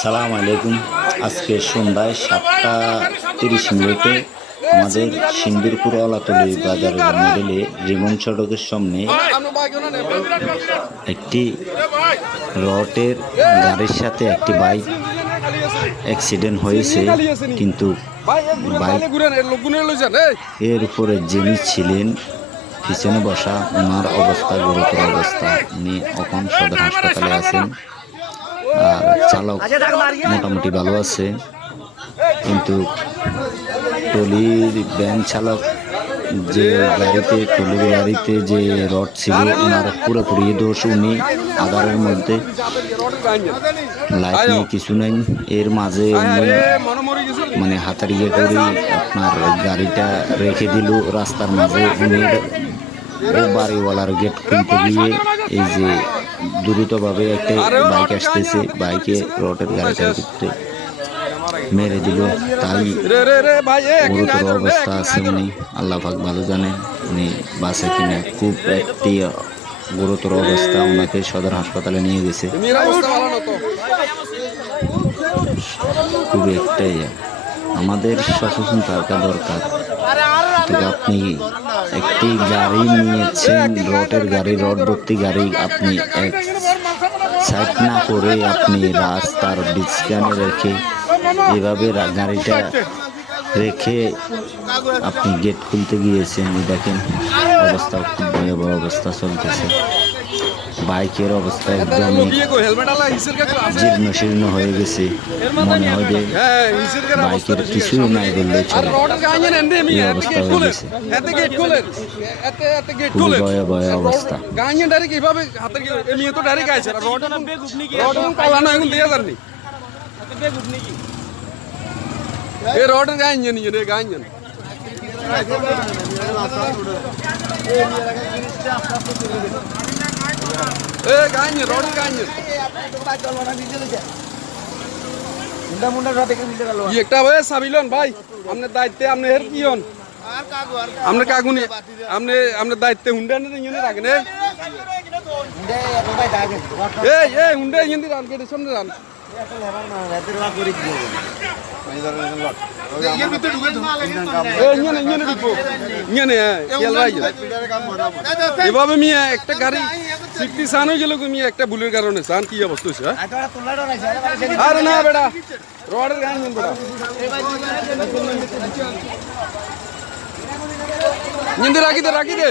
সালাম আলাইকুম। আজকে সন্ধ্যায় 7:30 আমাদের সিন্দুরপুর অলাতলি বাজারের মডেলে রিমন সড়কের সামনে একটি রটের গাড়ির সাথে একটি বাইক অ্যাক্সিডেন্ট হয়েছে, কিন্তু এর উপরে যিনি ছিলেন পিছনে বসা ওনার অবস্থা গুরুতর অবস্থা, উনি এখন সদর হাসপাতালে আছেন। আর চালক মোটামুটি ভালো আছে, কিন্তু টলির ভ্যান চালক যে টলির গাড়িতে যে রড ছিল ওনার পুরোপুরি দোষ। উনি আধারের মধ্যে লাইট নেই, কিছু নেই, এর মাঝে মানে হাতারিয়ে করে আপনার গাড়িটা রেখে দিল রাস্তার মাঝে। উনি বাড়িওয়ালার গেট খুলতে গিয়ে এই যে দ্রুতভাবে একটা বাইক আসতেছে, বাইকে রডের গাড়িটার ভিতরে মেরে দিল। তাই গুরুতর অবস্থা আছে উনি, আল্লাহ পাক ভালো জানে উনি বাসে কিনা। খুব একটি গুরুতর অবস্থা, ওনাকে সদর হাসপাতালে নিয়ে গেছে। খুবই একটাই আমাদের সচেতন থাকা দরকার। আপনি একটি গাড়ি নিয়েছেন, রডের গাড়ি, রড ভর্তি গাড়ি, আপনি এক সাইড না করে আপনি রাস্তার বিছখানে রেখে এভাবে গাড়িটা রেখে আপনি গেট খুলতে গিয়েছেন। দেখেন অবস্থা খুব ভয়াবহ অবস্থা চলতেছে। বাইকের অবস্থা একদম জীর্ণ শীর্ণ হয়ে গেছে, মনে হয় যে বাইকের কিছুই নাই বললে চলে। এই অবস্থা হয়ে গেছে, খুবই ভয়াবহ অবস্থা। একটা ভাই সাবিলন ভাই, আপনার দায়িত্বে আপনি এর কি হন, আপনার কাগুনি আপনার দায়িত্বে হুন্ডা নিয়ে রাখেন। এই হুন্ডা ইয়ে রান কেটে সামনে রান। এভাবে মিয়া একটা গাড়ি সিক্সটি সান হয়ে গেল, মিয়া একটা ভুলের কারণে সান কি অবস্থা হয়েছে। আরে না বেটা, রডের গান বেটা রাখি দে।